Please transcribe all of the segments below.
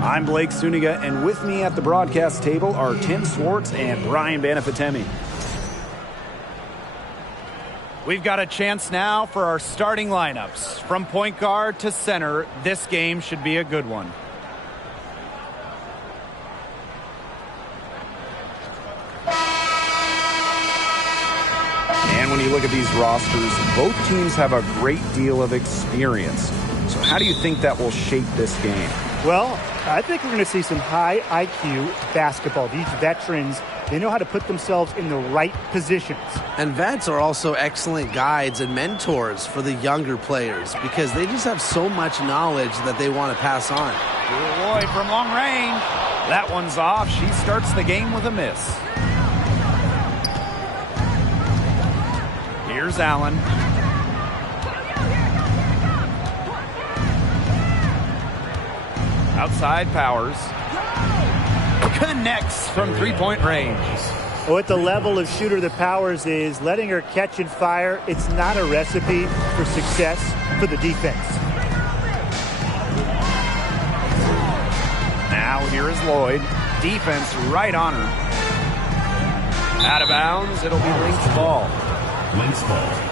I'm Blake Suniga, and with me at the broadcast table are Tim Swartz and Brian Banafitemi. We've got a chance now for our starting lineups. From point guard to center, this game should be a good one. And when you look at these rosters, both teams have a great deal of experience. So how do you think that will shape this game? Well, I think we're going to see some high IQ basketball. These veterans, they know how to put themselves in the right positions. And vets are also excellent guides and mentors for the younger players because they just have so much knowledge that they want to pass on. Lloyd from long range. That one's off. She starts the game with a miss. Here's Allen. Outside Powers. Connects from three-point range. Well, at the level of shooter that Powers is, letting her catch and fire, it's not a recipe for success for the defense. Now here is Lloyd. Defense right on her. Out of bounds. It'll be Lynx ball. Lynx ball.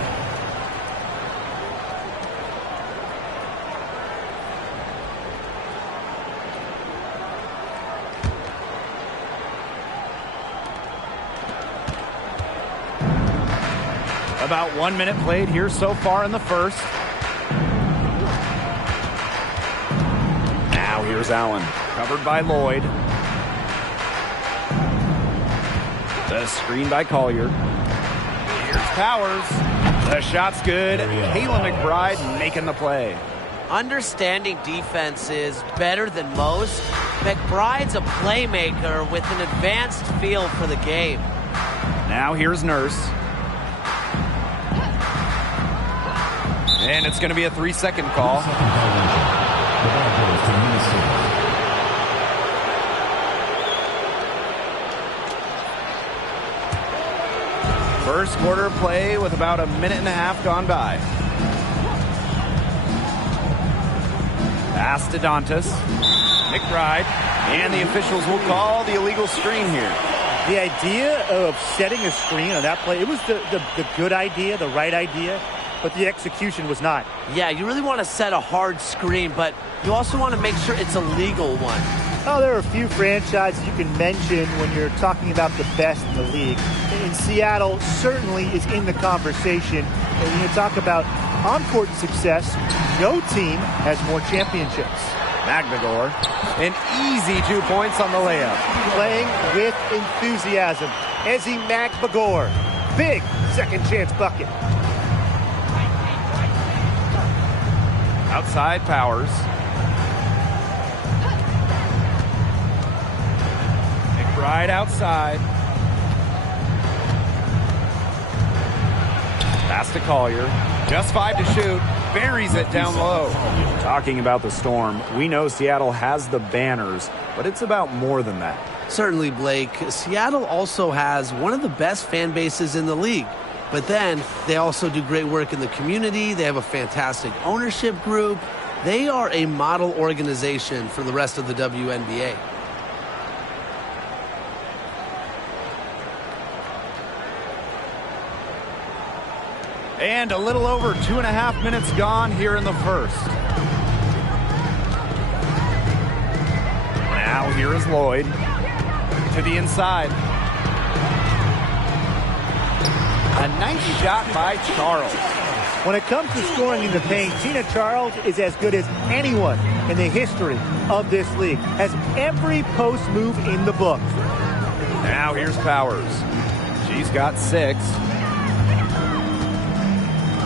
About 1 minute played here so far in the first. Now here's Allen. Covered by Lloyd. The screen by Collier. Here's Powers. The shot's good. Kayla McBride making the play. Understanding defense is better than most. McBride's a playmaker with an advanced feel for the game. Now here's Nurse. And it's going to be a 3-second call. First quarter play with about a minute and a half gone by. Pass to Dantas. McBride. And the officials will call the illegal screen here. The idea of setting a screen on that play, it was the good idea, the right idea. But the execution was not. Yeah, you really want to set a hard screen, but you also want to make sure it's a legal one. Oh, there are a few franchises you can mention when you're talking about the best in the league. And Seattle certainly is in the conversation. And when you talk about on-court success, no team has more championships. Magbagor, an easy 2 points on the layup. Playing with enthusiasm. Ezzy Magbagor, big second chance bucket. Outside Powers. McBride outside. Pass to Collier. Just 5 to shoot. Buries it down low. Talking about the Storm, we know Seattle has the banners, but it's about more than that. Certainly, Blake. Seattle also has one of the best fan bases in the league. But then they also do great work in the community. They have a fantastic ownership group. They are a model organization for the rest of the WNBA. And a little over 2.5 minutes gone here in the first. Now here is Lloyd to the inside. A nice shot by Charles. When it comes to scoring in the paint, Tina Charles is as good as anyone in the history of this league. Has every post move in the book. Now here's Powers. She's got 6.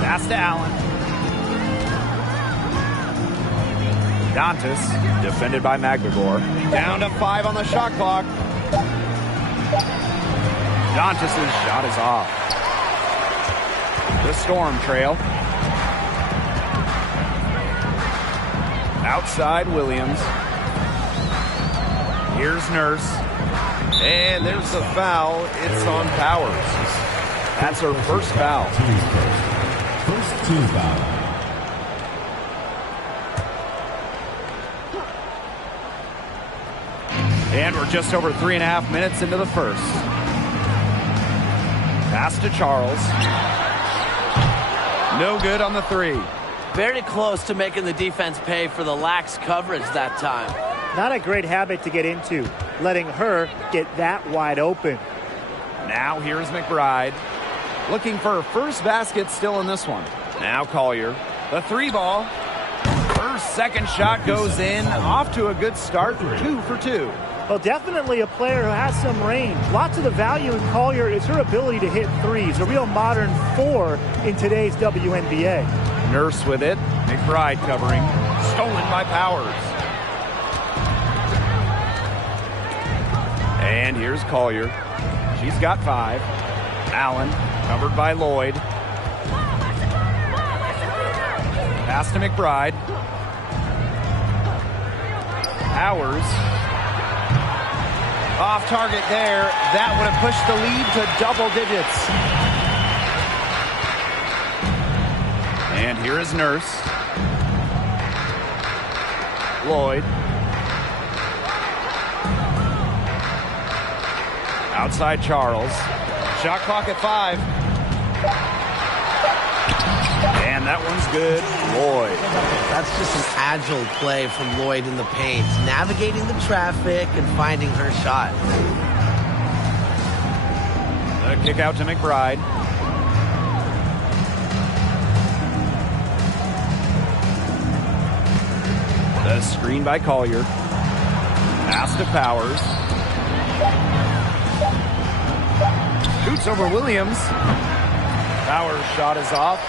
Pass to Allen. Dantas, defended by Magbagor. Down to 5 on the shot clock. Dantas' shot is off. The Storm trail. Outside Williams. Here's Nurse. And there's the foul. It's on Powers. That's her first foul. First team foul. And we're just over 3.5 minutes into the first. Pass to Charles. No good on the three. Very close to making the defense pay for the lax coverage that time. Not a great habit to get into, letting her get that wide open. Now here's McBride. Looking for her first basket still in this one. Now Collier. The three ball. Her second shot goes in. Off to a good start. 2 for 2. Well, definitely a player who has some range. Lots of the value in Collier is her ability to hit threes. A real modern 4 in today's WNBA. Nurse with it. McBride covering. Stolen by Powers. And here's Collier. She's got 5. Allen covered by Lloyd. Pass to McBride. Powers. Off target there. That would have pushed the lead to double digits. And here is Nurse. Lloyd. Outside Charles. Shot clock at 5. And that one's good. Lloyd. That's just an agile play from Lloyd in the paint, navigating the traffic and finding her shot. The kick out to McBride. The screen by Collier. Pass to Powers. Shoots over Williams. Powers' shot is off.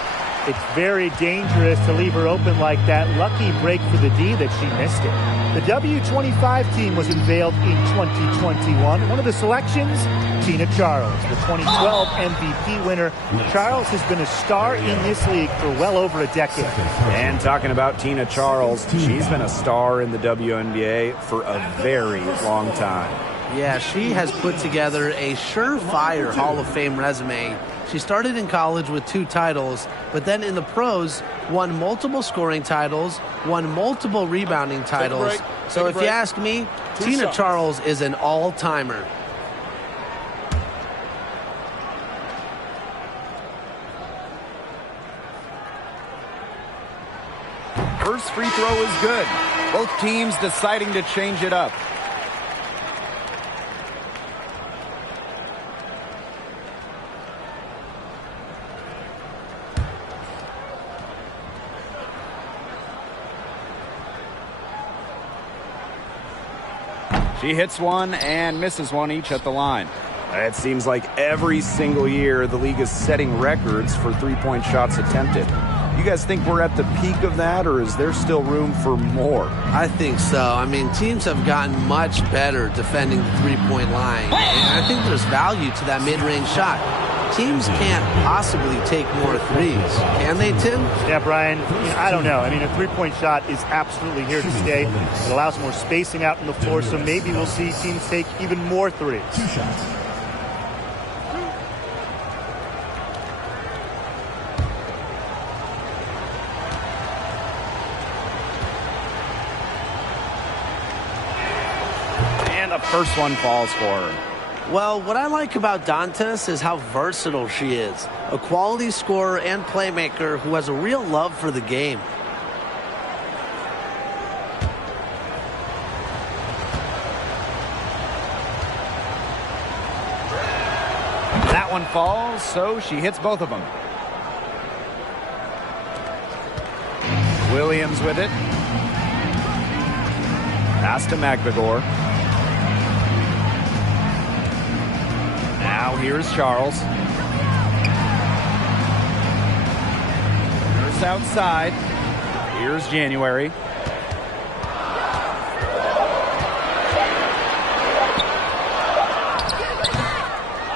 It's very dangerous to leave her open like that. Lucky break for the D that she missed it. The W25 team was unveiled in 2021. One of the selections, Tina Charles, the 2012 MVP winner. Charles has been a star in this league for well over a decade. And talking about Tina Charles, she's been a star in the WNBA for a very long time. Yeah, she has put together a surefire Hall of Fame resume. She started in college with 2 titles, but then in the pros, won multiple scoring titles, won multiple rebounding titles. So if you ask me, Tina Charles is an all-timer. First free throw is good. Both teams deciding to change it up. She hits one and misses one each at the line. It seems like every single year the league is setting records for three-point shots attempted. You guys think we're at the peak of that, or is there still room for more? I think so. I mean, teams have gotten much better defending the three-point line, and I think there's value to that mid-range shot. Teams can't possibly take more threes. Can they, Tim? Yeah, Brian, I don't know. I mean, a three-point shot is absolutely here to stay. It allows more spacing out on the floor, so maybe we'll see teams take even more threes. 2 shots. And the first one falls for her. Well, what I like about Dantas is how versatile she is. A quality scorer and playmaker who has a real love for the game. That one falls, so she hits both of them. Williams with it. Pass to McVigor. Now here's Charles. Nurse outside. Here's January.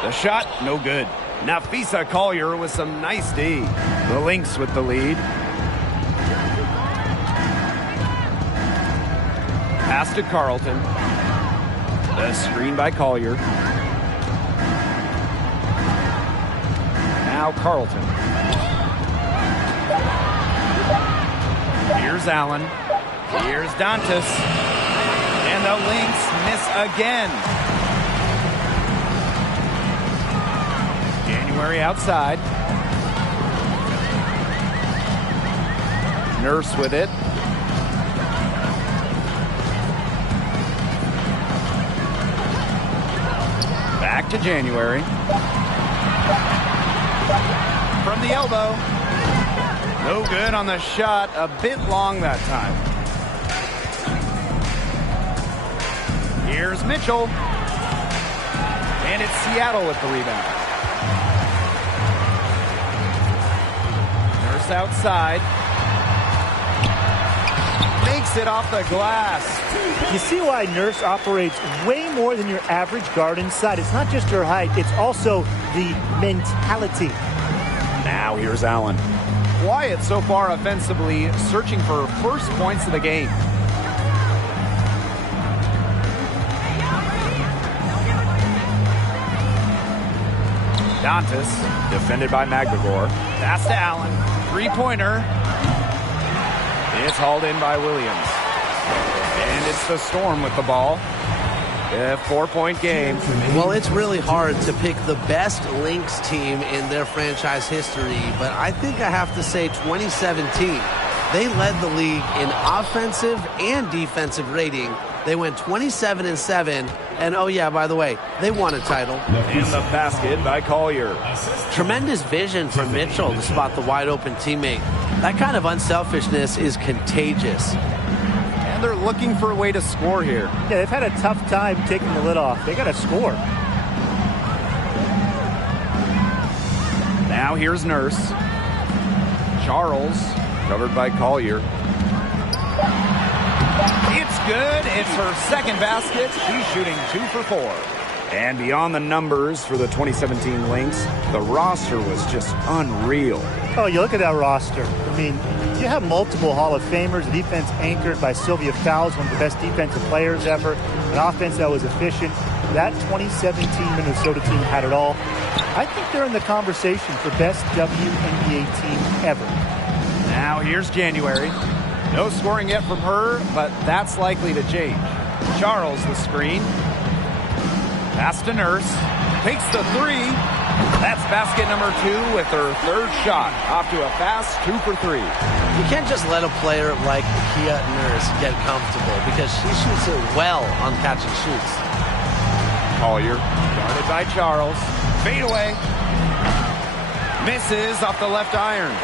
The shot, no good. Nafisa Collier with some nice D. The Lynx with the lead. Pass to Carlton. The screen by Collier. Now Carlton. Here's Allen. Here's Dantas. And the Lynx miss again. January outside. Nurse with it. Back to January. From the elbow. No good on the shot. A bit long that time. Here's Mitchell. And it's Seattle with the rebound. Nurse outside. Makes it off the glass. You see why Nurse operates way more than your average guard inside. It's not just her height, it's also the mentality. Now here's Allen. Quiet so far offensively, searching for first points of the game. Dantas, defended by Magdagor. Pass to Allen. Three-pointer. It's hauled in by Williams. And it's the Storm with the ball. A 4-point game. Well, it's really hard to pick the best Lynx team in their franchise history, but I think I have to say 2017. They led the league in offensive and defensive rating. They went 27-7, and oh yeah, by the way, they won a title. And the basket by Collier. Tremendous vision from Mitchell to spot the wide open teammate. That kind of unselfishness is contagious. And they're looking for a way to score here. Yeah, they've had a tough time taking the lid off. They got to score. Now here's Nurse. Charles, covered by Collier. It's good. It's her second basket. She's shooting 2 for 4. And beyond the numbers for the 2017 Lynx, the roster was just unreal. Oh, you look at that roster. I mean, you have multiple Hall of Famers, defense anchored by Sylvia Fowles, one of the best defensive players ever, an offense that was efficient. That 2017 Minnesota team had it all. I think they're in the conversation for best WNBA team ever. Now here's January. No scoring yet from her, but that's likely to change. Charles the screen. Pass to Nurse. Takes the 3. That's basket number 2 with her third shot. Off to a fast 2 for 3. You can't just let a player like Kia Nurse get comfortable because she shoots it well on catch and shoots. Collier, guarded by Charles. Fade away. Misses off the left iron.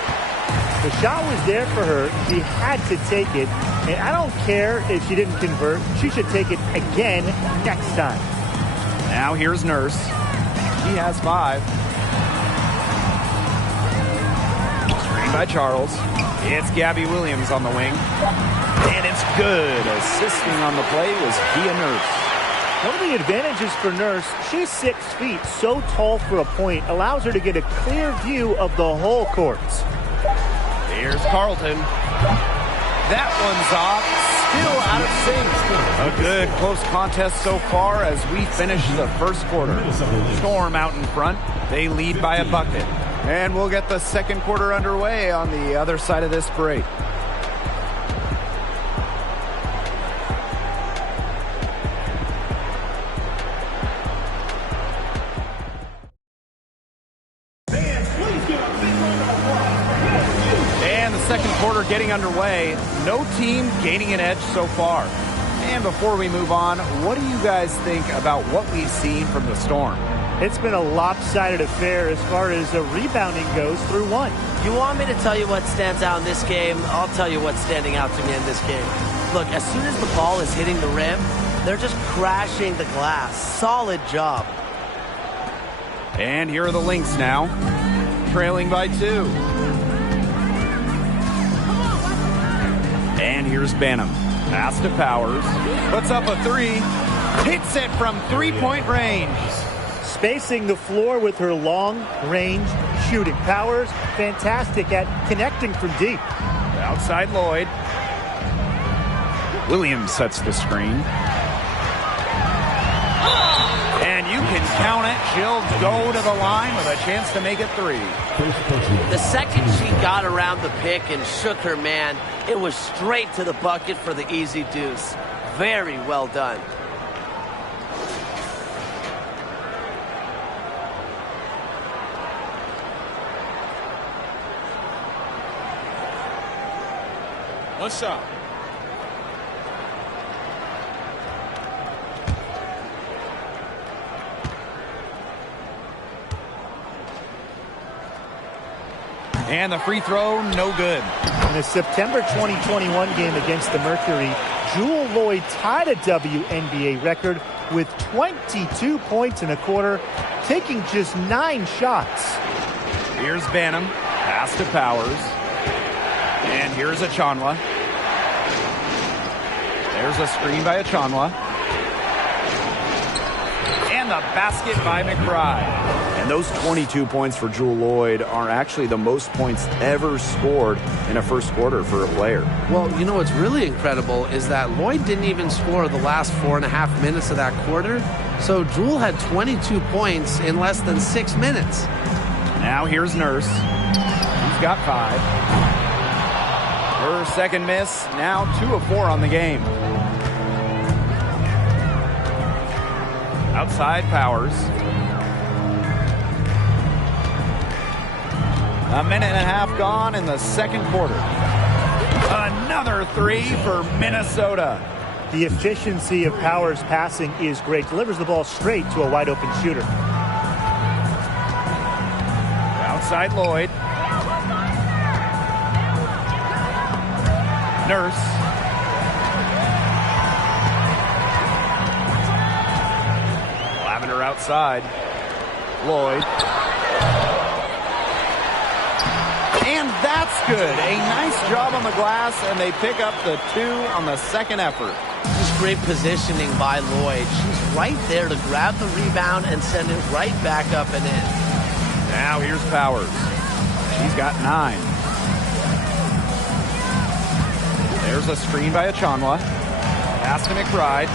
The shot was there for her. She had to take it. And I don't care if she didn't convert. She should take it again next time. Now here's Nurse. He has 5. Screen by Charles. It's Gabby Williams on the wing. And it's good. Assisting on the play was Kia Nurse. One of the advantages for Nurse, she's 6 feet, so tall for a point, allows her to get a clear view of the whole courts. Here's Carlton. That one's off. Still out of sync. A good close contest so far as we finish the first quarter. Storm out in front. They lead by a bucket. And we'll get the second quarter underway on the other side of this break. Second quarter getting underway. No team gaining an edge so far. And before we move on, what do you guys think about what we've seen from the Storm? It's been a lopsided affair as far as rebounding goes through one. You want me to tell you what stands out in this game? I'll tell you what's standing out to me in this game. Look, as soon as the ball is hitting the rim, they're just crashing the glass. Solid job. And here are the Lynx now, trailing by 2. And here's Banham. Pass to Powers. Puts up a 3. Hits it from 3-point range. Spacing the floor with her long-range shooting. Powers, fantastic at connecting from deep. Outside Lloyd. Williams sets the screen. And you can count it. She'll go to the line with a chance to make it 3. The second she got around the pick and shook her man, it was straight to the bucket for the easy deuce. Very well done. One shot. And the free throw, no good. In the September 2021 game against the Mercury, Jewel Lloyd tied a WNBA record with 22 points in a quarter, taking just 9 shots. Here's Banham, pass to Powers. And here's Achanwa. There's a screen by Achanwa. And the basket by McBride. And those 22 points for Jewel Lloyd are actually the most points ever scored in a first quarter for a player. Well, you know what's really incredible is that Lloyd didn't even score the last 4.5 minutes of that quarter. So Jewel had 22 points in less than 6 minutes. Now here's Nurse. He's got 5. Her second miss, now 2 of 4 on the game. Outside Powers. A minute and a half gone in the second quarter. Another 3 for Minnesota. The efficiency of Powers' passing is great. Delivers the ball straight to a wide open shooter. Outside Lloyd. Nurse. Lavender outside. Lloyd. And that's good. A nice job on the glass, and they pick up the 2 on the second effort. Just great positioning by Lloyd. She's right there to grab the rebound and send it right back up and in. Now here's Powers. She's got 9. There's a screen by Achanwa. Pass to McBride.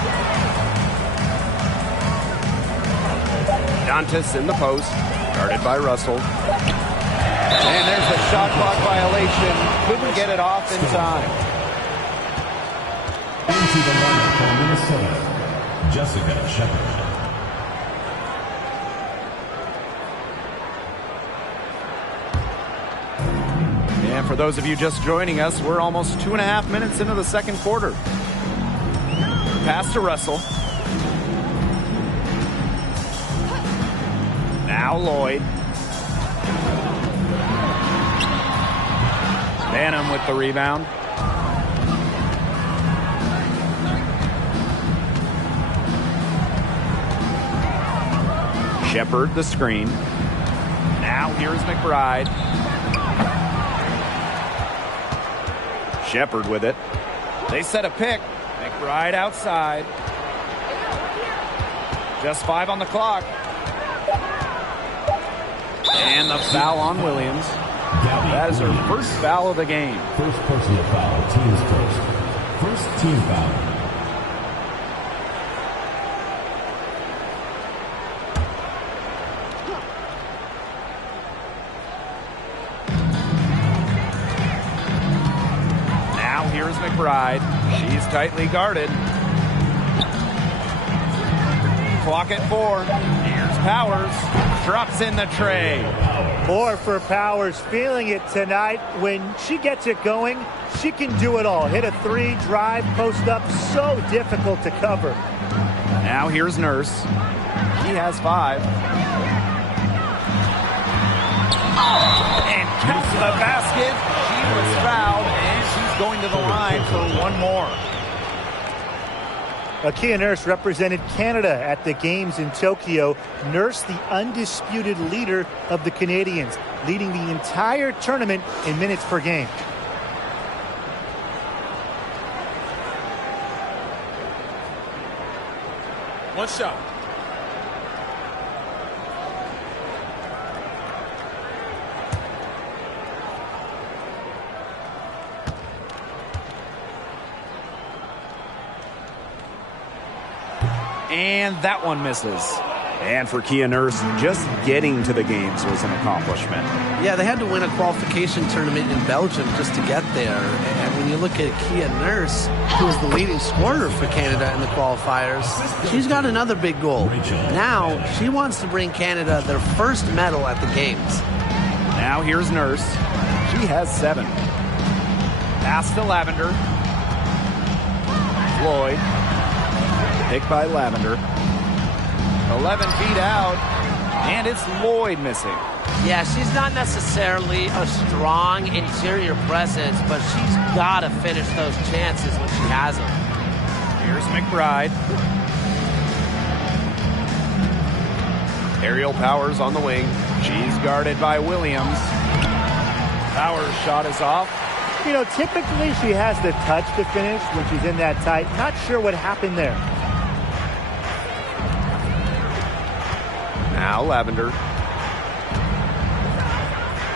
Dantas in the post. Guarded by Russell. And there's the shot clock violation. Couldn't get it off in time. Into the lineup for Minnesota, Jessica Shepard. And for those of you just joining us, we're almost 2.5 minutes into the second quarter. Pass to Russell. Now Lloyd. Banham with the rebound. Shepard the screen. Now here's McBride. Shepard with it. They set a pick. McBride outside. Just 5 on the clock. And the foul on Williams. That is her first foul of the game. First personal foul, team's first. First team foul. Now here's McBride. She's tightly guarded. Clock at 4. Here's Powers. Drops in the tray. 4 for Powers, feeling it tonight. When she gets it going, she can do it all. Hit a 3, drive, post up, so difficult to cover. Now here's Nurse. He has 5. And counts the basket. She was fouled, and she's going to the line for 1 more. Akia Nurse represented Canada at the games in Tokyo. Nurse, the undisputed leader of the Canadians, leading the entire tournament in minutes per game. One shot. And that one misses. And for Kia Nurse, just getting to the games was an accomplishment. Yeah, they had to win a qualification tournament in Belgium just to get there. And when you look at Kia Nurse, who was the leading scorer for Canada in the qualifiers, she's got another big goal. Now, she wants to bring Canada their first medal at the Games. Now here's Nurse. She has 7. Pass to Lavender. Floyd. Picked by Lavender. 11 feet out, and it's Lloyd missing. Yeah, she's not necessarily a strong interior presence, but she's got to finish those chances when she has them. Here's McBride. Aerial Powers on the wing. She's guarded by Williams. Powers' shot is off. You know, typically she has the touch to finish when she's in that tight. Not sure what happened there. Now Lavender.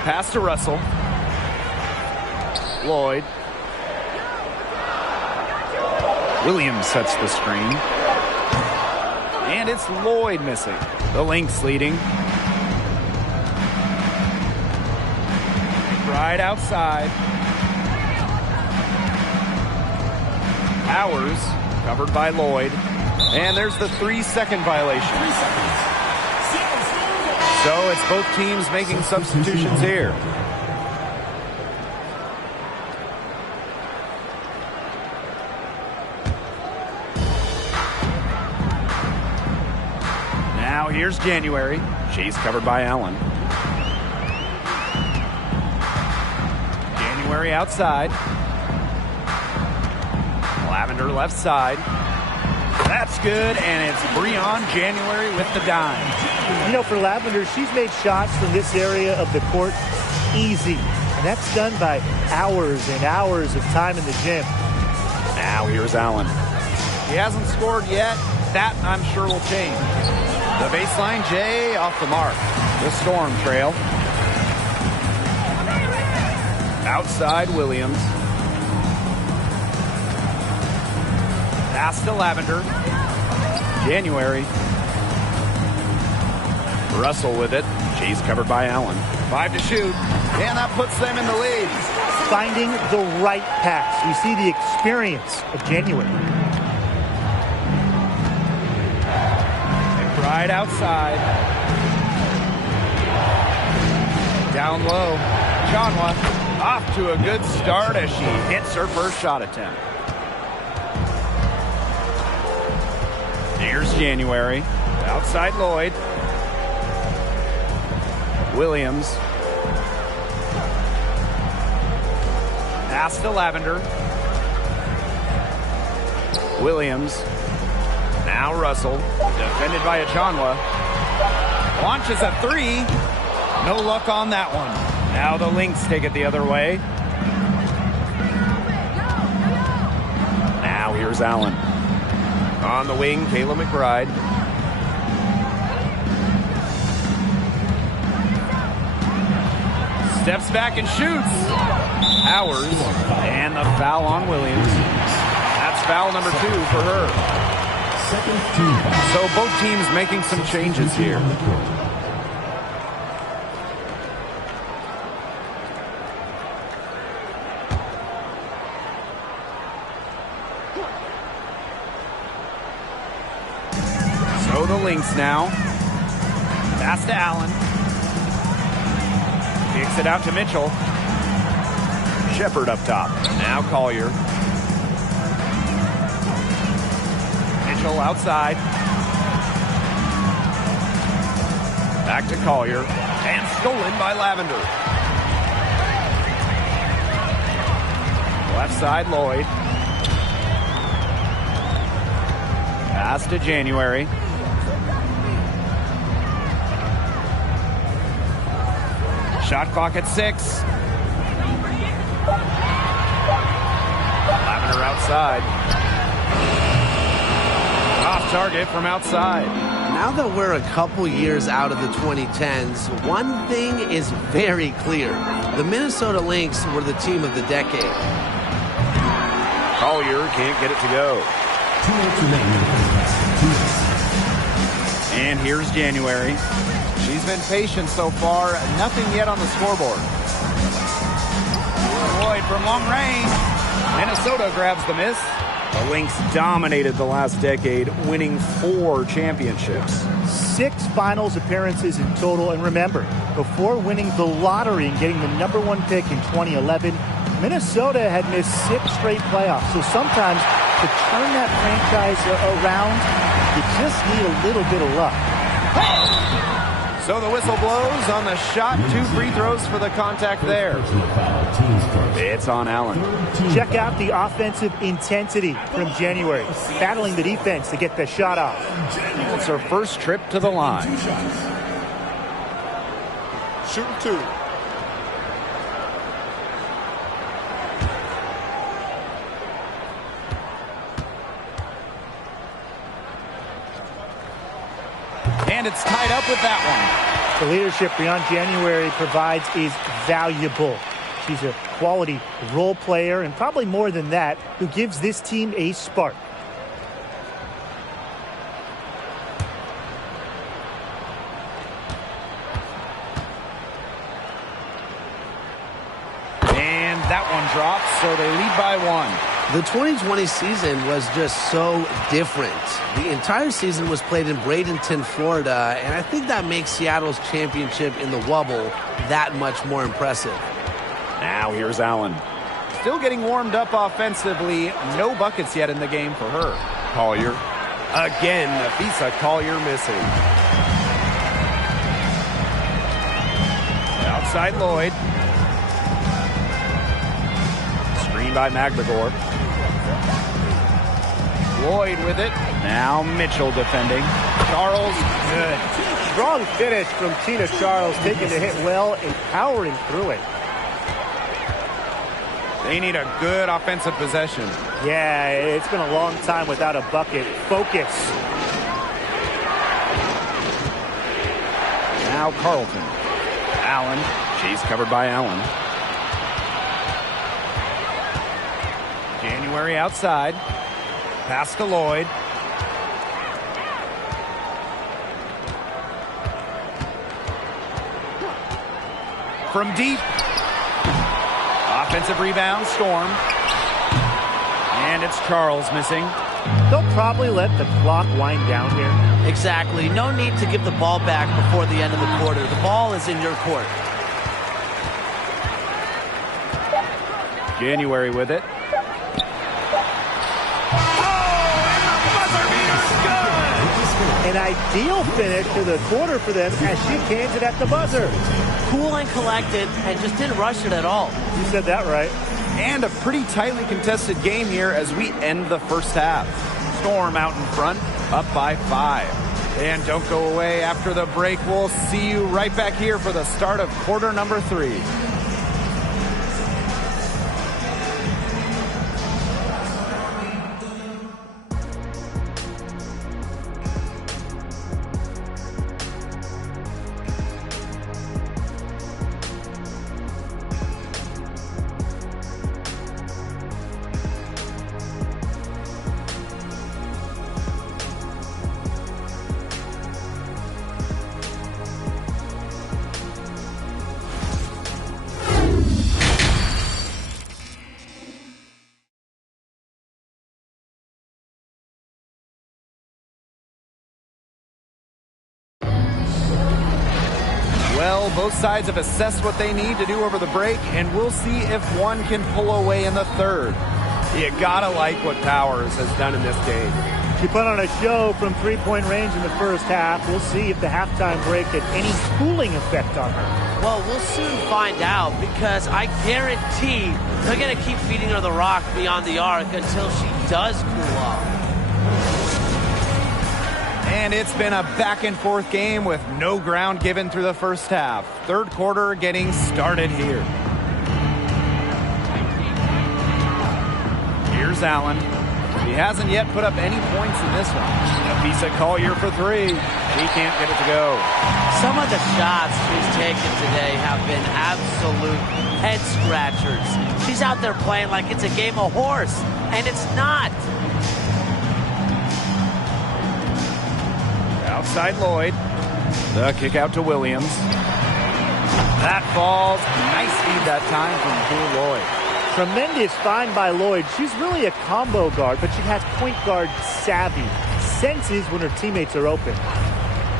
Pass to Russell. Lloyd. Williams sets the screen. And it's Lloyd missing. The Lynx leading. Right outside. Powers covered by Lloyd. And there's the 3-second violation. 3 seconds. So it's both teams making substitutions here. Now here's January. She's covered by Allen. January outside. Lavender left side. That's good, and it's Breon January with the dime. You know, for Lavender, she's made shots from this area of the court easy. And that's done by hours and hours of time in the gym. Now here's Allen. He hasn't scored yet. That, I'm sure, will change. The baseline, Jay, off the mark. The Storm trail. Outside, Williams. Pass to Lavender. January. Russell with it. She's covered by Allen. 5 to shoot. And that puts them in the lead. Finding the right pass. We see the experience of January. Right outside. Down low. Chanwa off to a good start as she hits her first shot attempt. Here's January. Outside Lloyd. Williams. Pass to Lavender. Williams. Now Russell. Defended by Achanwa. Launches a 3. No luck on that one. Now the Lynx take it the other way. Now here's Allen. On the wing, Kayla McBride. Steps back and shoots. Powers. And the foul on Williams. That's foul number 2 for her. So both teams making some changes here. So the Lynx now. Pass to Allen. Kicks it out to Mitchell. Shepard up top. Now Collier. Mitchell outside. Back to Collier. And stolen by Lavender. Left side, Lloyd. Pass to January. Shot clock at 6. Lavender outside. Off target from outside. Now that we're a couple years out of the 2010s, one thing is very clear. The Minnesota Lynx were the team of the decade. Collier can't get it to go. And here's January. She's been patient so far. Nothing yet on the scoreboard. Lloyd from long range. Minnesota grabs the miss. The Lynx dominated the last decade, winning 4 championships. 6 finals appearances in total. And remember, before winning the lottery and getting the #1 pick in 2011, Minnesota had missed 6 straight playoffs. So sometimes to turn that franchise around, you just need a little bit of luck. So the whistle blows on the shot. 2 free throws for the contact there. It's on Allen. Check out the offensive intensity from January, battling the defense to get the shot off. It's her first trip to the line. Shooting 2. And it's tied up with that one. The leadership beyond January provides is valuable. She's a quality role player, and probably more than that, who gives this team a spark. And that one drops, so they lead by 1. The 2020 season was just so different. The entire season was played in Bradenton, Florida, and I think that makes Seattle's championship in the Wubble that much more impressive. Now here's Allen. Still getting warmed up offensively. No buckets yet in the game for her. Collier. Again, Nafisa Collier missing. Outside Lloyd. Screen by McGregor. Lloyd with it. Now Mitchell defending. Charles, good. Strong finish from Tina Charles, taking the hit well and powering through it. They need a good offensive possession. Yeah, it's been a long time without a bucket. Focus. Now Carlton. Allen. She's covered by Allen. January outside. Pass to Lloyd. From deep. Offensive rebound, Storm. And it's Charles missing. They'll probably let the clock wind down here. Exactly. No need to give the ball back before the end of the quarter. The ball is in your court. January with it. An ideal finish to the quarter for them as she cans it at the buzzer. Cool and collected and just didn't rush it at all. You said that right. And a pretty tightly contested game here as we end the first half. Storm out in front, up by 5. And don't go away after the break. We'll see you right back here for the start of quarter number 3. Well, both sides have assessed what they need to do over the break, and we'll see if one can pull away in the third. You gotta like what Powers has done in this game. She put on a show from three-point range in the first half. We'll see if the halftime break had any cooling effect on her. Well, we'll soon find out because I guarantee they're going to keep feeding her the rock beyond the arc until she does cool off. And it's been a back-and-forth game with no ground given through the first half. Third quarter getting started here. Here's Allen. He hasn't yet put up any points in this one. Nafisa Collier for 3. He can't get it to go. Some of the shots she's taken today have been absolute head-scratchers. She's out there playing like it's a game of horse, and it's not. Outside Lloyd. The kick out to Williams. That falls. Nice feed that time from Jewel Lloyd. Tremendous find by Lloyd. She's really a combo guard, but she has point guard savvy. Senses when her teammates are open.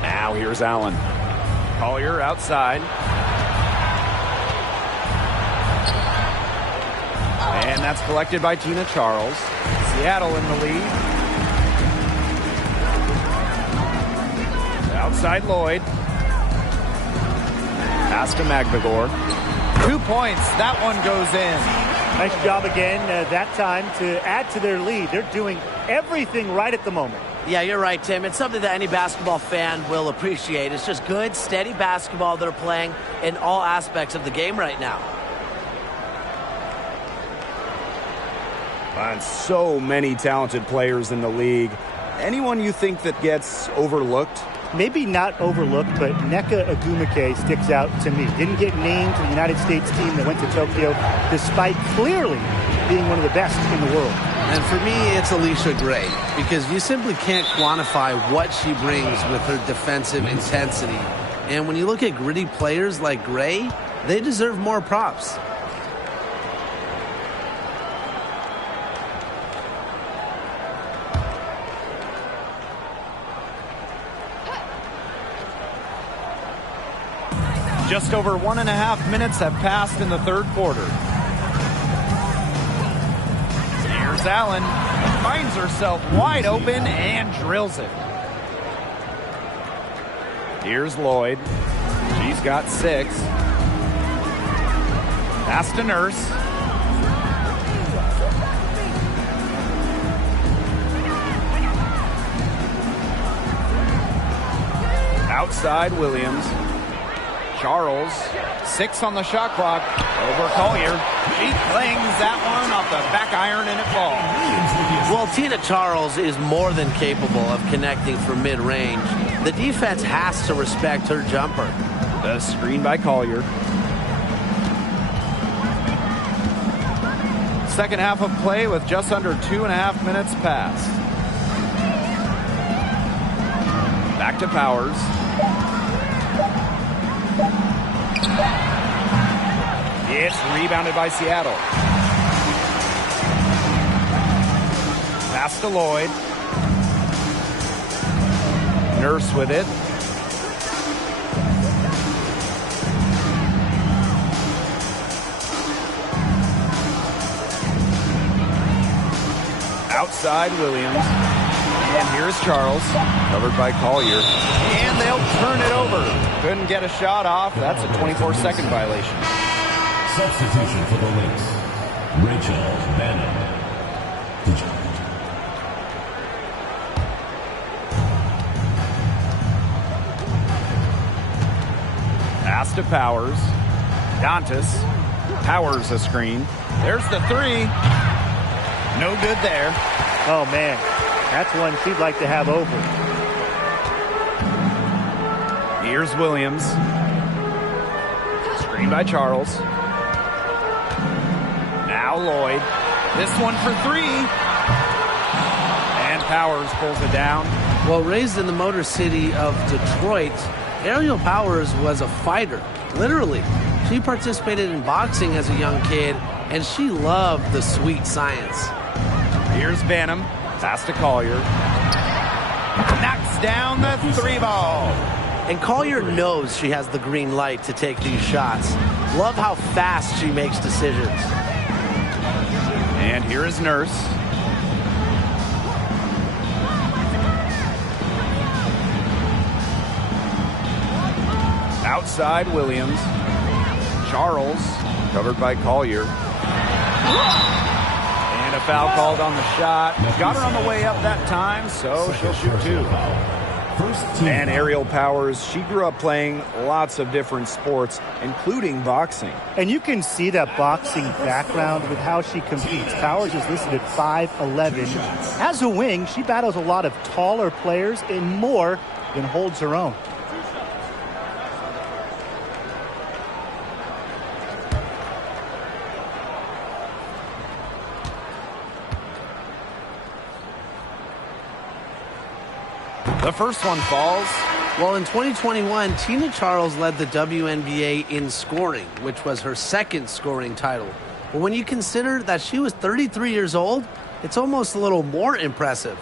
Now here's Allen. Collier outside. And that's collected by Tina Charles. Seattle in the lead. Outside Lloyd. Pass to Magbagor. 2 points. That one goes in. Nice job again that time to add to their lead. They're doing everything right at the moment. Yeah, you're right, Tim. It's something that any basketball fan will appreciate. It's just good, steady basketball they're playing in all aspects of the game right now. And so many talented players in the league. Anyone you think that gets overlooked? Maybe not overlooked, but Nneka Ogwumike sticks out to me. Didn't get named to the United States team that went to Tokyo, despite clearly being one of the best in the world. And for me, it's Alicia Gray, because you simply can't quantify what she brings with her defensive intensity. And when you look at gritty players like Gray, they deserve more props. Just over 1.5 minutes have passed in the third quarter. Here's Allen. Finds herself wide open and drills it. Here's Lloyd. She's got 6. Pass to Nurse. Outside Williams. Charles, 6 on the shot clock, over Collier. She flings that one off the back iron and it falls. Well, Tina Charles is more than capable of connecting from mid-range. The defense has to respect her jumper. The screen by Collier. Second half of play with just under 2.5 minutes passed. Back to Powers. It's rebounded by Seattle. Pass to Lloyd. Nurse with it. Outside Williams. And here's Charles, covered by Collier. And they'll turn it over. Couldn't get a shot off. That's a 24-second violation. Substitution for the Lynx. Rachel Bannon. Pass to Powers. Dantas. Powers a screen. There's the 3. No good there. Oh, man. That's one she'd like to have over. Here's Williams. Screen by Charles. Now Lloyd. This one for 3. And Powers pulls it down. Well, raised in the Motor City of Detroit, Ariel Powers was a fighter, literally. She participated in boxing as a young kid, and she loved the sweet science. Here's Banham. Pass to Collier. Knocks down the 3 ball. And Collier knows she has the green light to take these shots. Love how fast she makes decisions. And here is Nurse. Outside Williams. Charles, covered by Collier. And a foul called on the shot. Got her on the way up that time, so she'll shoot 2. And Ariel Powers, she grew up playing lots of different sports, including boxing. And you can see that boxing background with how she competes. Powers is listed at 5'11". As a wing, she battles a lot of taller players and more than holds her own. The first one falls. Well, in 2021, Tina Charles led the WNBA in scoring, which was her second scoring title. But when you consider that she was 33 years old, it's almost a little more impressive.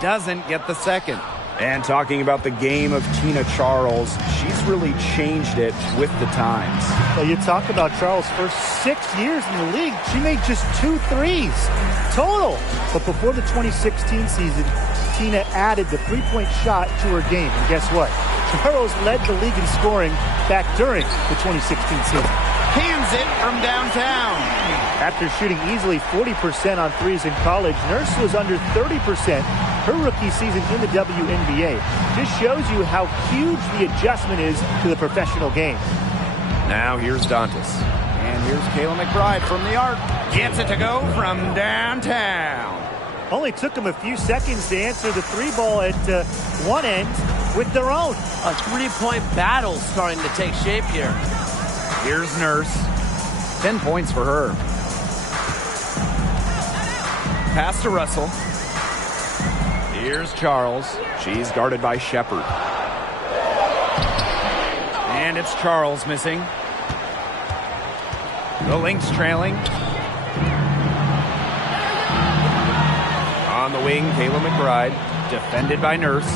Doesn't get the second. And talking about the game of Tina Charles, she's really changed it with the times. Well, you talk about Charles' first 6 years in the league, she made just 2 threes total. But before the 2016 season, Tina added the three-point shot to her game. And guess what? Charles led the league in scoring back during the 2016 season. Hands it from downtown. After shooting easily 40% on threes in college, Nurse was under 30% her rookie season in the WNBA. Just shows you how huge the adjustment is to the professional game. Now here's Dantas. And here's Kayla McBride from the arc. Gets it to go from downtown. Only took them a few seconds to answer the three ball at one end with their own. A three-point battle starting to take shape here. Here's Nurse. 10 points for her. Pass to Russell. Here's Charles. She's guarded by Shepard. And it's Charles missing. The Lynx trailing. On the wing, Kayla McBride. Defended by Nurse.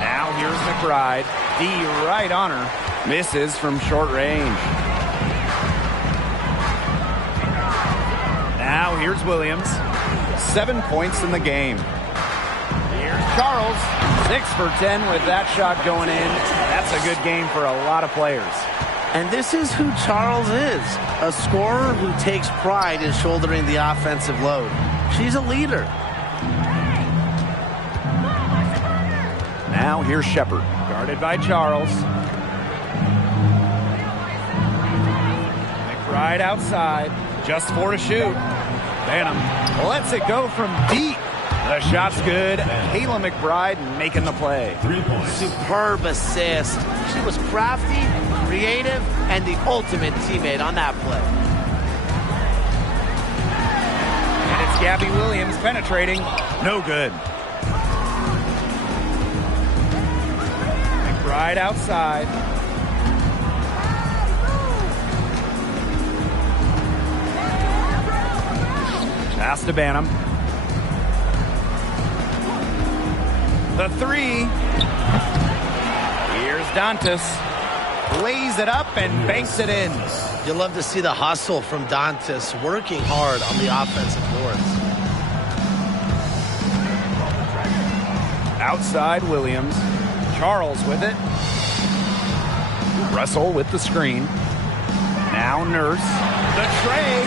Now here's McBride. D right on her. Misses from short range. Now here's Williams. 7 points in the game. Here's Charles. 6 for 10 with that shot going in. That's a good game for a lot of players. And this is who Charles is, a scorer who takes pride in shouldering the offensive load. She's a leader. Now here's Shepard, guarded by Charles. McBride outside, just 4 to shoot. Banham lets it go from deep. The shot's good. Kayla McBride making the play. 3 points. Superb assist. She was crafty, creative, and the ultimate teammate on that play. And it's Gabby Williams penetrating. No good. McBride outside. Pass to Banham. The three. Here's Dantas. Lays it up and banks it in. You love to see the hustle from Dantas, working hard on the offensive boards. Outside Williams. Charles with it. Russell with the screen. Now Nurse. The tray.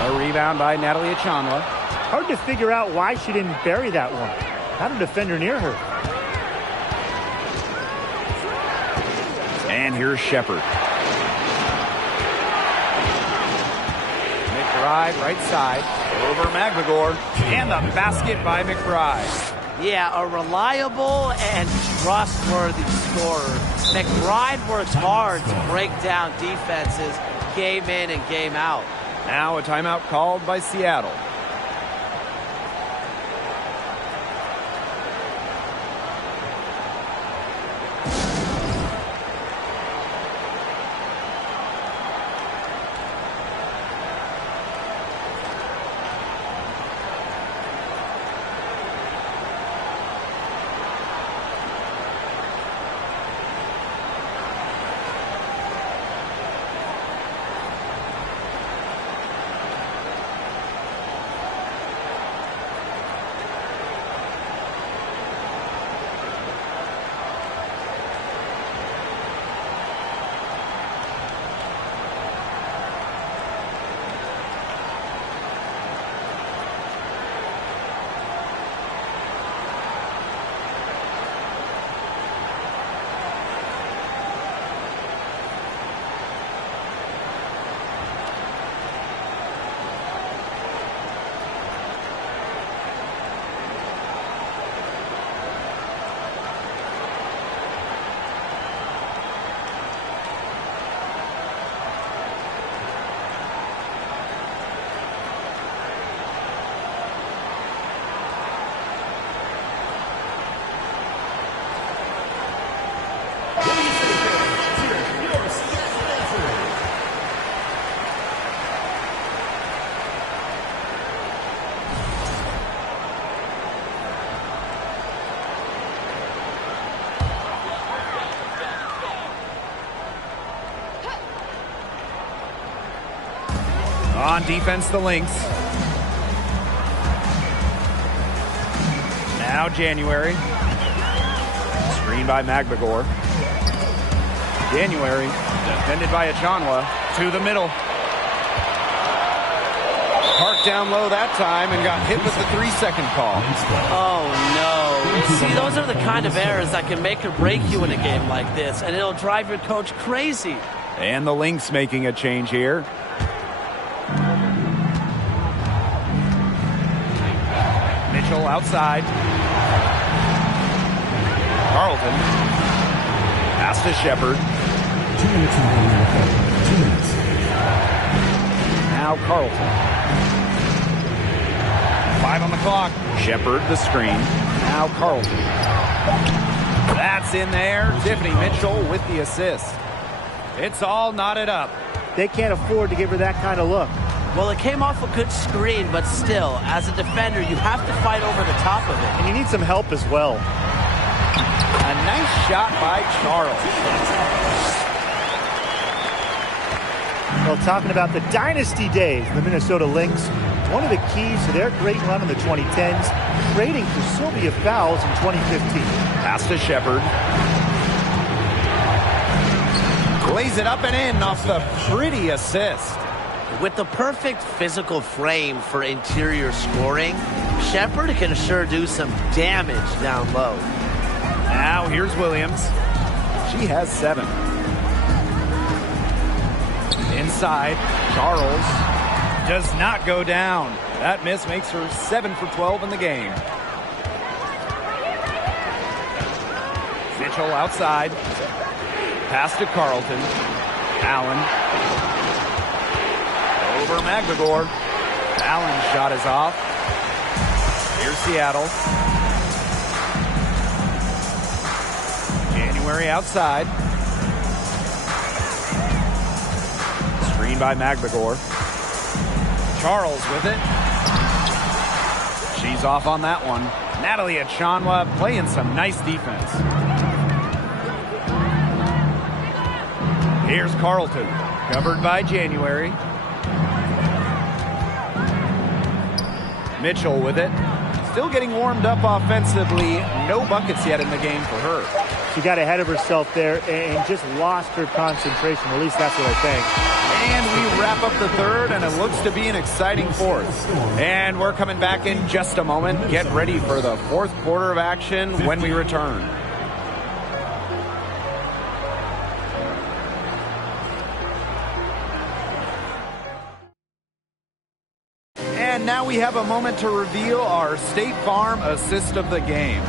The rebound by Natalie Achanla. Hard to figure out why she didn't bury that one. Had a defender near her. And here's Shepard. McBride right side. Over McGregor. And the basket by McBride. Yeah, a reliable and trustworthy scorer. McBride works hard to break down defenses game in and game out. Now a timeout called by Seattle. On defense, the Lynx. Now January. Screen by Magbagor. January, defended by Achanwa, to the middle. Parked down low that time and got hit with the 3-second call. Oh, no. See, those are the kind of errors that can make or break you in a game like this, and it'll drive your coach crazy. And the Lynx making a change here. Mitchell outside. Carlton. Pass to Shepard. 2 minutes remaining. 2 minutes. Now Carlton. 5 on the clock. Shepard the screen. Now Carlton. That's in there. Tiffany Mitchell with the assist. It's all knotted up. They can't afford to give her that kind of look. Well, it came off a good screen, but still, as a defender, you have to fight over the top of it. And you need some help as well. A nice shot by Charles. Well, talking about the dynasty days, the Minnesota Lynx, one of the keys to their great run in the 2010s, trading for Sylvia Fowles in 2015. Pass to Shepard. Lays it up and in off the pretty assist. With the perfect physical frame for interior scoring, Shepard can sure do some damage down low. Now here's Williams. She has 7. Inside, Charles does not go down. That miss makes her 7 for 12 in the game. Mitchell outside. Pass to Carlton. Allen. Over Magbagor. Allen's shot is off. Here's Seattle. January outside. Screen by Magbagor. Charles with it. She's off on that one. Natalie Achanwa playing some nice defense. Here's Carlton, covered by January. Mitchell with it. Still getting warmed up offensively. No buckets yet in the game for her. She got ahead of herself there and just lost her concentration. At least that's what I think. And we wrap up the third, and it looks to be an exciting fourth. And we're coming back in just a moment. Get ready for the fourth quarter of action when we return. And now we have a moment to reveal our State Farm assist of the game.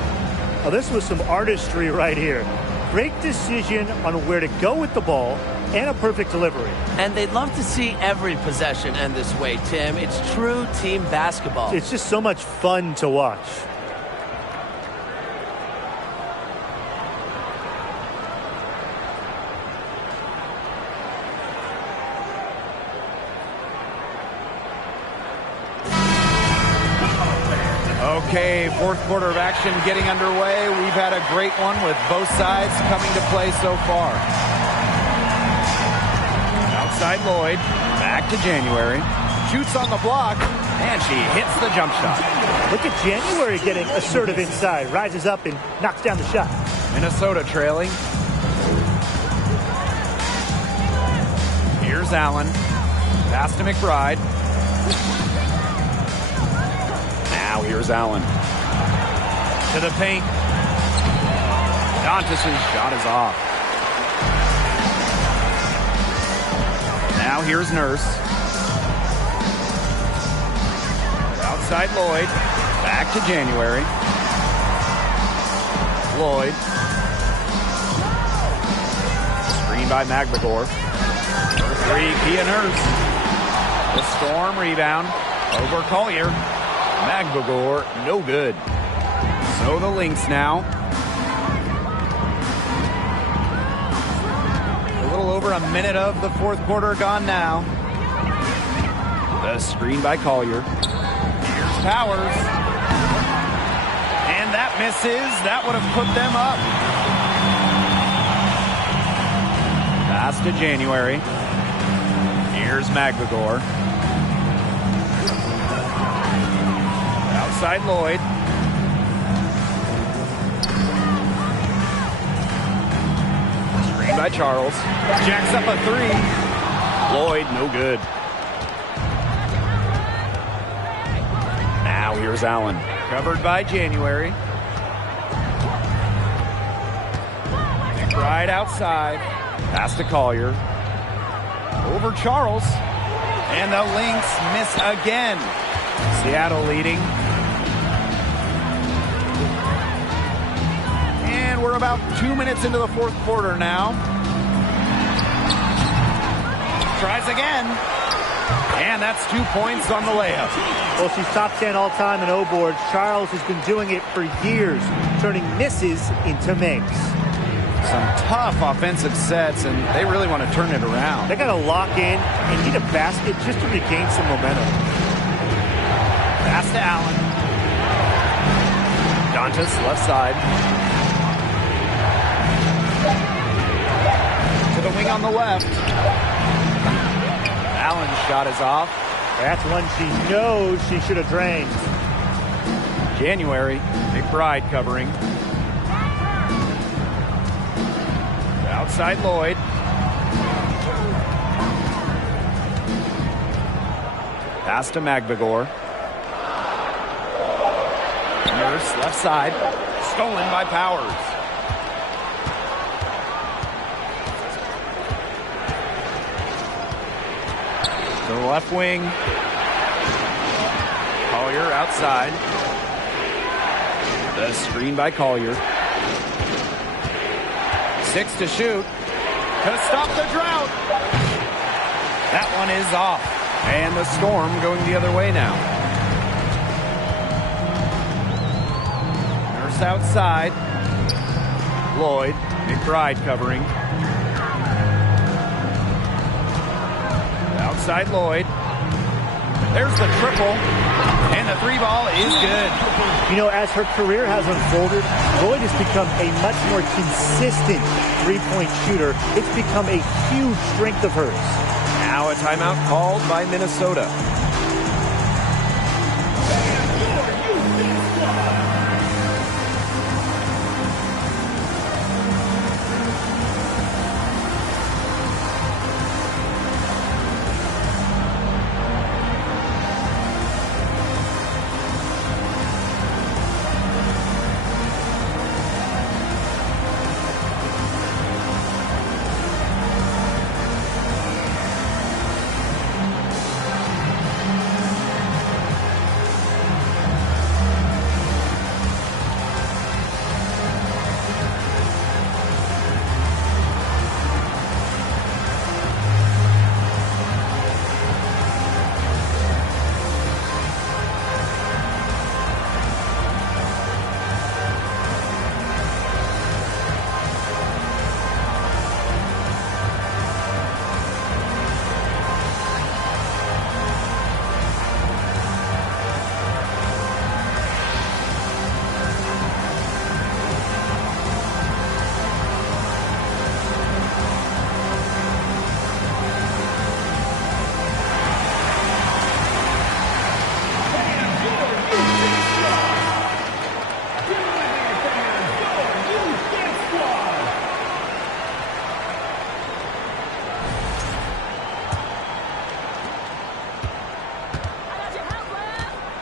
Oh, this was some artistry right here. Great decision on where to go with the ball and a perfect delivery. And they'd love to see every possession end this way, Tim. It's true team basketball. It's just so much fun to watch. Okay, fourth quarter of action getting underway. We've had a great one with both sides coming to play so far. Outside Lloyd, back to January. Shoots on the block, and she hits the jump shot. Look at January getting assertive inside. Rises up and knocks down the shot. Minnesota trailing. Here's Allen. Pass to McBride. Now here's Allen. To the paint. Dantas' shot is off. Now here's Nurse. Outside Lloyd. Back to January. Lloyd. Screen by Magbagor. For 3, Pia Nurse. The Storm rebound. Over Collier. Magbagor, no good. So the Lynx now. A little over a minute of the fourth quarter gone now. The screen by Collier. Here's Powers. And that misses. That would have put them up. Pass to January. Here's Magbagor. Outside Lloyd. Screen by Charles. Jacks up a three. Lloyd, no good. Now here's Allen. Covered by January. Right outside. Pass to Collier. Over Charles. And the Lynx miss again. Seattle leading. And we're about 2 minutes into the fourth quarter now. Tries again. And that's 2 points on the layup. Well, she's top 10 all-time in O-boards. Charles has been doing it for years, turning misses into makes. Some tough offensive sets, and they really want to turn it around. They got to lock in and need a basket just to regain some momentum. Pass to Allen. Dantas, left side. To the wing on the left. Allen's shot is off. That's one she knows she should have drained. January, McBride covering. Outside Lloyd. Pass to Magbagor. Nurse, left side. Stolen by Powers. To the left wing. Collier outside. The screen by Collier. 6 to shoot. To stop the drought. That one is off. And the Storm going the other way now. Nurse outside. Lloyd. McBride covering. Outside Lloyd. There's the triple. And the three ball is good. You know, as her career has unfolded, Lloyd has become a much more consistent three-point shooter. It's become a huge strength of hers. Now a timeout called by Minnesota.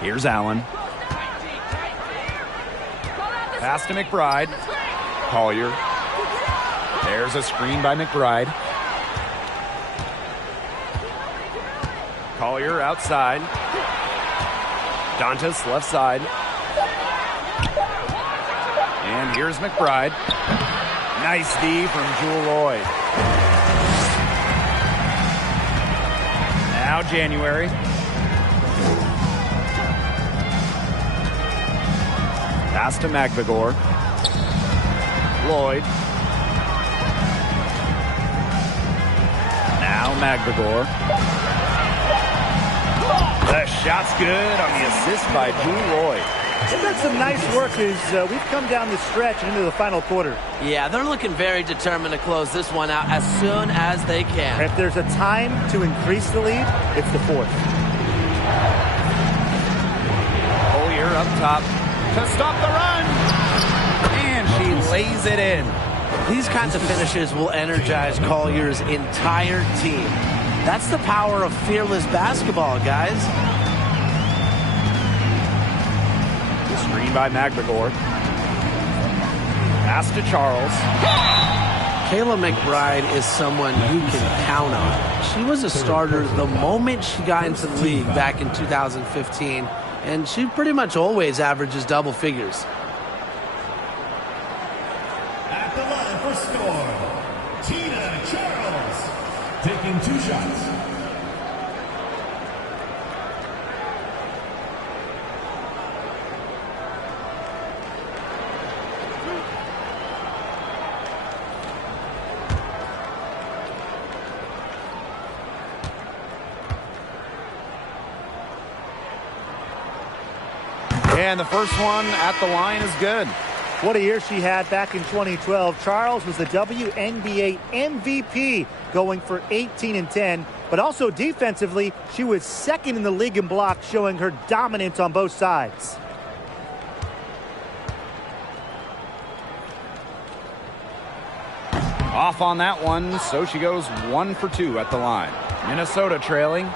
Here's Allen. Pass to McBride. Collier. There's a screen by McBride. Collier outside. Dantas left side. And here's McBride. Nice D from Jewel Lloyd. Now January. Pass to Magbagor. Lloyd. Now Magbagor. The shot's good on the assist by Jewel Lloyd. They've got some nice work as we've come down the stretch into the final quarter. Yeah, they're looking very determined to close this one out as soon as they can. If there's a time to increase the lead, it's the fourth. Collier up top to stop the run. And she lays it in. These kinds of finishes will energize Collier's entire team. That's the power of fearless basketball, guys. Screen by McGregor. Pass to Charles. Kayla McBride is someone you can count on. She was a starter the moment she got into the league back in 2015, and she pretty much always averages double figures. At the line for score, Tina Charles, taking 2 shots. And the first one at the line is good. What a year she had back in 2012. Charles was the WNBA MVP, going for 18 and 10. But also defensively, she was second in the league in blocks, showing her dominance on both sides. Off on that one, so she goes 1 for 2 at the line. Minnesota trailing.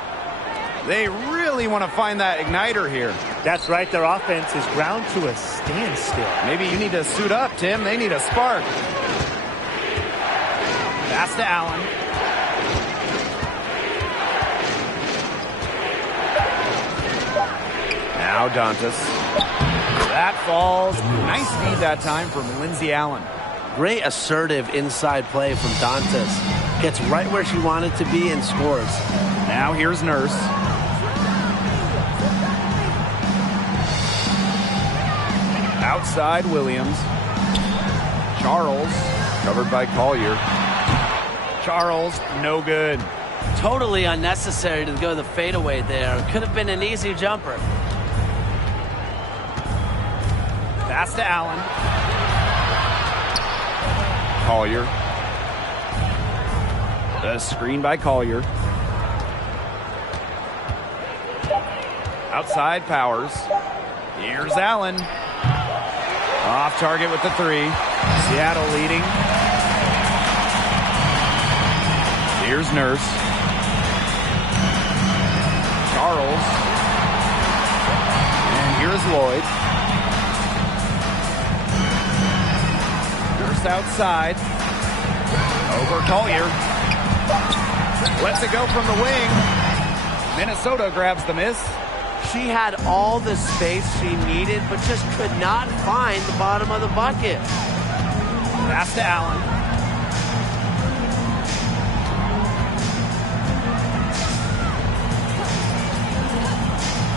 They really want to find that igniter here. That's right. Their offense is ground to a standstill. Maybe you need to suit up, Tim. They need a spark. Pass to Allen. Now Dantas. That falls. Nice feed that time from Lindsey Allen. Great assertive inside play from Dantas. Gets right where she wanted to be and scores. Now here's Nurse. Outside Williams. Charles, covered by Collier. Charles, no good. Totally unnecessary to go the fadeaway there. Could have been an easy jumper. Pass to Allen. Collier. The screen by Collier. Outside Powers. Here's Allen. Off target with the 3. Seattle leading. Here's Nurse. Charles. And here's Lloyd. Nurse outside. Over Collier. Lets it go from the wing. Minnesota grabs the miss. She had all the space she needed, but just could not find the bottom of the bucket. Pass to Allen.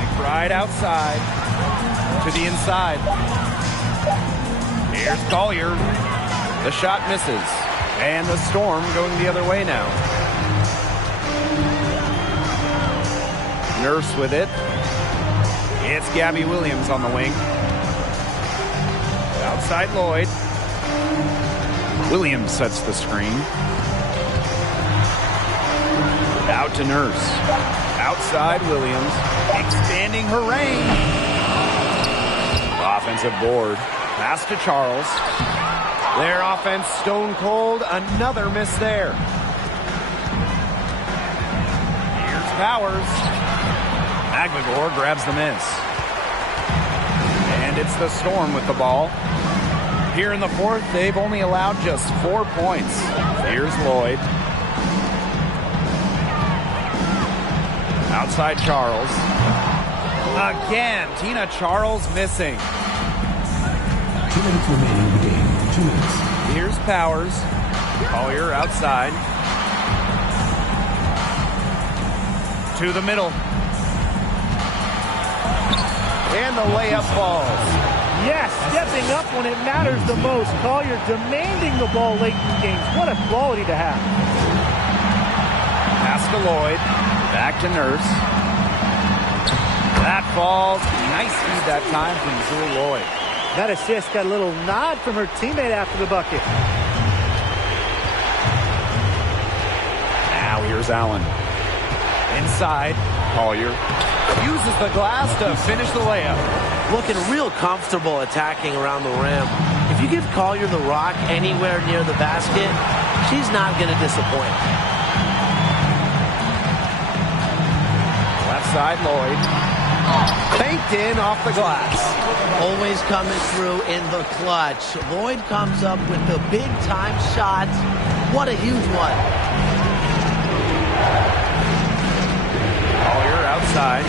McBride outside. To the inside. Here's Collier. The shot misses. And the Storm going the other way now. Nurse with it. It's Gabby Williams on the wing. Outside Lloyd. Williams sets the screen. Out to Nurse. Outside Williams. Expanding her range. Offensive board. Pass to Charles. Their offense stone cold. Another miss there. Here's Powers. McGregor grabs the miss. And it's the Storm with the ball. Here in the fourth, they've only allowed just 4 points. Here's Lloyd. Outside Charles. Again, Tina Charles missing. 2 minutes remaining in the game. 2 minutes. Here's Powers. Collier outside. To the middle. And the layup falls. Yes, stepping up when it matters the most. Collier demanding the ball late in games. What a quality to have. Pass to Lloyd. Back to Nurse. That falls. Nice feed that time from Jewel Lloyd. That assist got a little nod from her teammate after the bucket. Now here's Allen. Inside. Collier uses the glass to finish the layup. looking real comfortable attacking around the rim. If you give Collier the rock anywhere near the basket, she's not going to disappoint. Left side, Lloyd. Banked in off the glass. Always coming through in the clutch. Lloyd comes up with the big-time shot. What a huge one. Collier outside.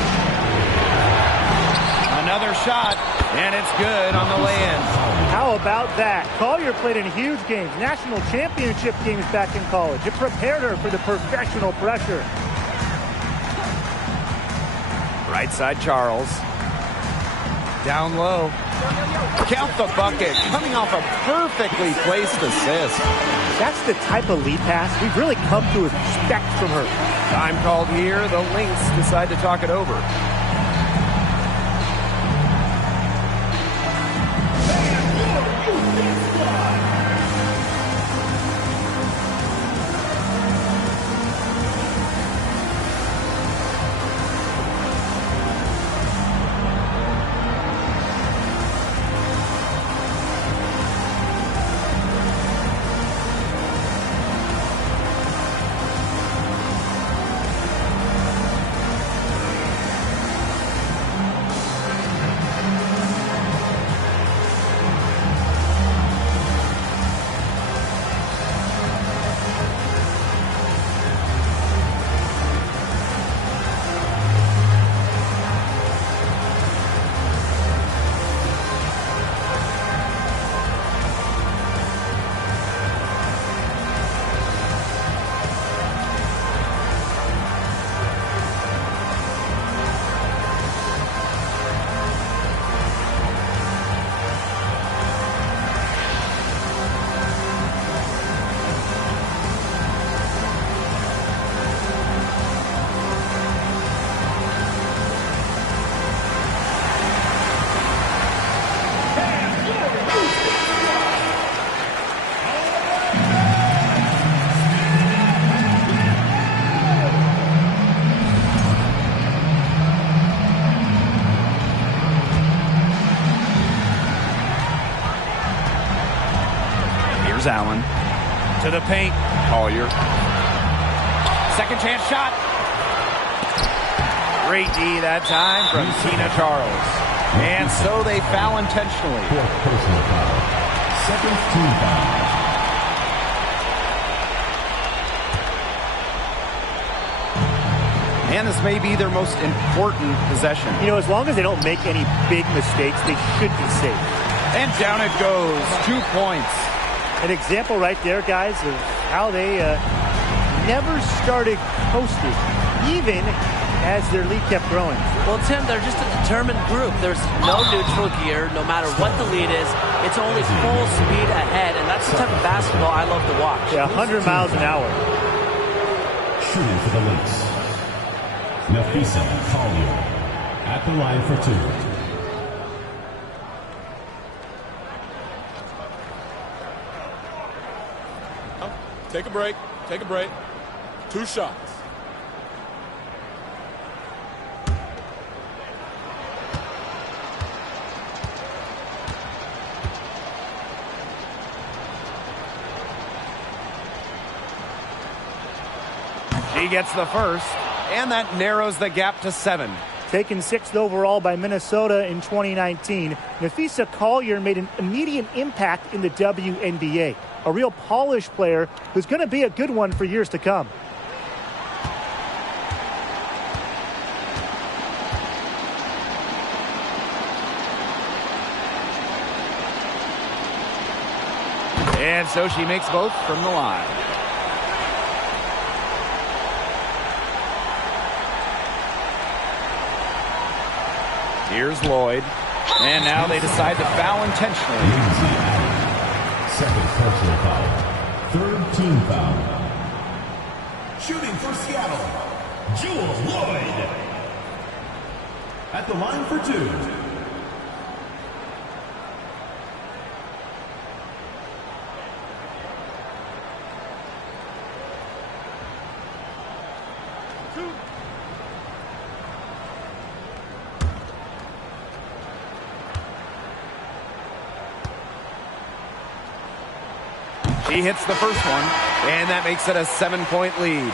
Another shot, and it's good on the lay-in. How about that? Collier played in huge games, national championship games back in college. It prepared her for the professional pressure. Right side, Charles. Down low. Count the bucket, coming off a perfectly placed assist. That's the type of lead pass we've really come to expect from her. Time called here. The Lynx decide to talk it over. Allen to the paint. Collier. Second chance shot. Great D that time from Tina Charles. And so they foul intentionally. Fourth personal foul. Second team foul. And this may be their most important possession. You know, as long as they don't make any big mistakes, they should be safe. And down it goes. 2 points. An example right there, guys, of how they never started coasting, even as their lead kept growing. Well, Tim, they're just a determined group. There's no neutral gear, no matter what the lead is. It's only full speed ahead, and that's the type of basketball I love to watch. Yeah, 100 miles an hour. Shooting for the Lynx. Nafisa Collier at the line for two. Take a break. Take a break. 2 shots. She gets the first, and that narrows the gap to 7. Taken 6th overall by Minnesota in 2019, Nafisa Collier made an immediate impact in the WNBA. A real polished player who's going to be a good one for years to come. And so she makes both from the line. Here's Lloyd. And now they decide to foul intentionally. Second personal foul. Third team foul. Shooting for Seattle, Jewel Lloyd. At the line for two. He hits the first one, and that makes it a 7-point lead.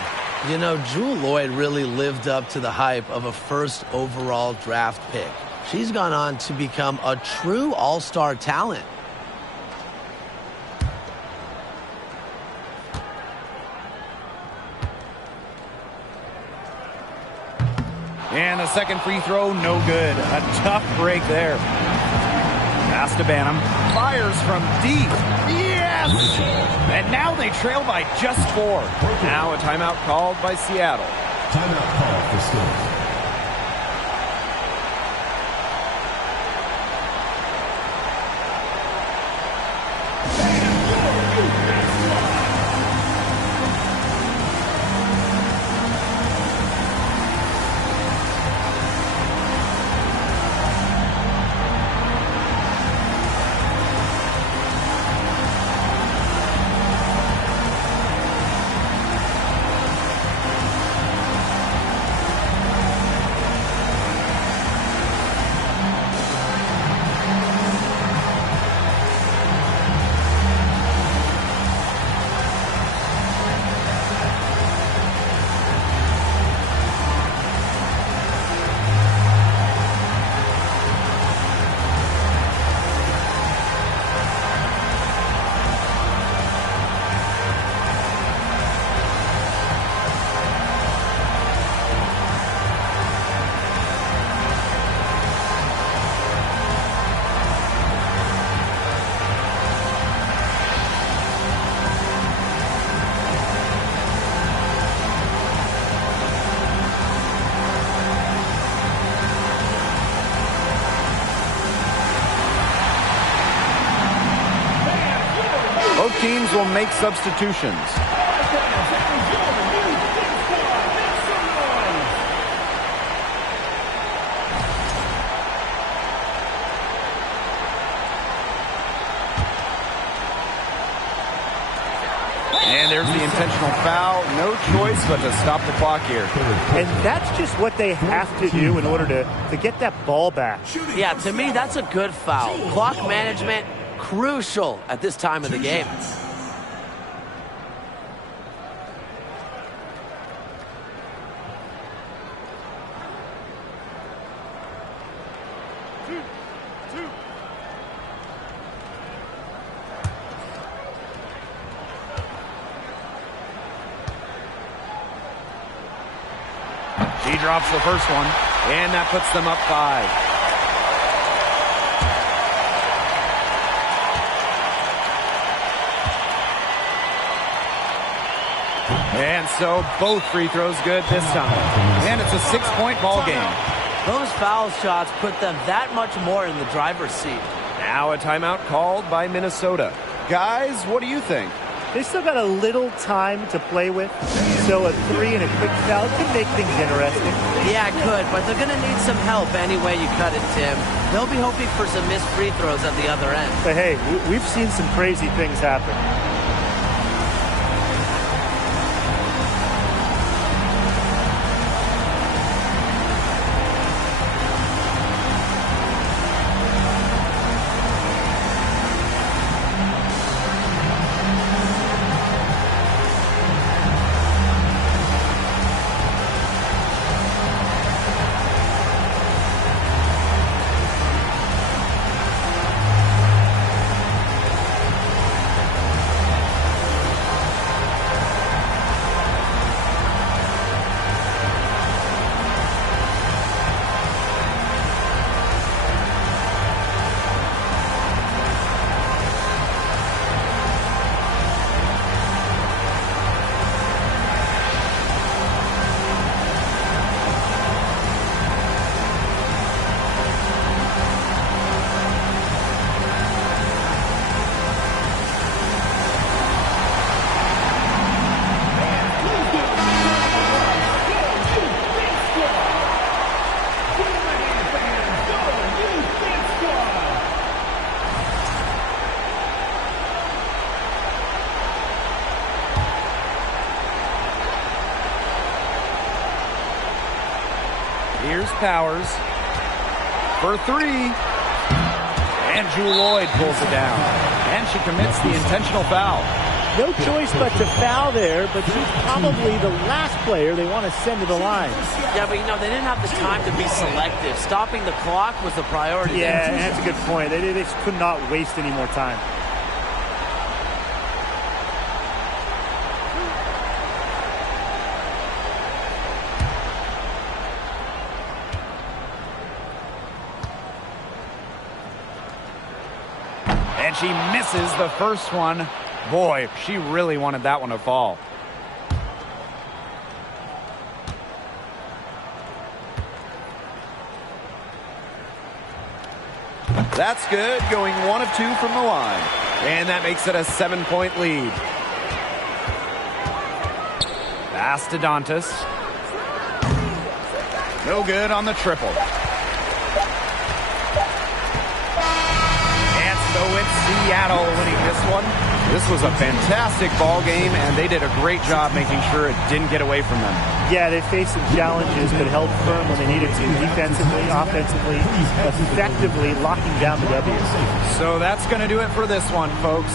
You know, Jewel Lloyd really lived up to the hype of a first overall draft pick. She's gone on to become a true all-star talent. And the second free throw, no good. A tough break there. Pass to Banham. Fires from deep. Yes! And now they trail by just 4. Now a timeout called by Seattle. Timeout called for Skills. Both teams will make substitutions. And there's the intentional foul. No choice but to stop the clock here. And that's just what they have to do in order to get that ball back. Yeah, to me, that's a good foul. Clock management, crucial at this time of the game. She drops the first one, and that puts them up 5. And so both free throws good this time. And it's a 6-point ball game. Those foul shots put them that much more in the driver's seat. Now a timeout called by Minnesota. Guys, what do you think? They still got a little time to play with, so a 3 and a quick foul can make things interesting. Yeah, it could, but they're going to need some help any way you cut it, Tim. They'll be hoping for some missed free throws at the other end. But hey, we've seen some crazy things happen. Here's Powers for 3. And Jewel Lloyd pulls it down. And she commits the intentional foul. No choice but to foul there, but she's probably the last player they want to send to the line. Yeah, but they didn't have the time to be selective. Stopping the clock was the priority. Yeah, and that's a good point. They just could not waste any more time. And she misses the first one. Boy, she really wanted that one to fall. That's good, going 1 of 2 from the line. And that makes it a 7-point lead. Pass to Dantas. No good on the triple. And so it's Seattle winning this one. This was a fantastic ball game, and they did a great job making sure it didn't get away from them. Yeah, they faced some challenges, but held firm when they needed to. Defensively, offensively, effectively locking down the W. So that's going to do it for this one, folks.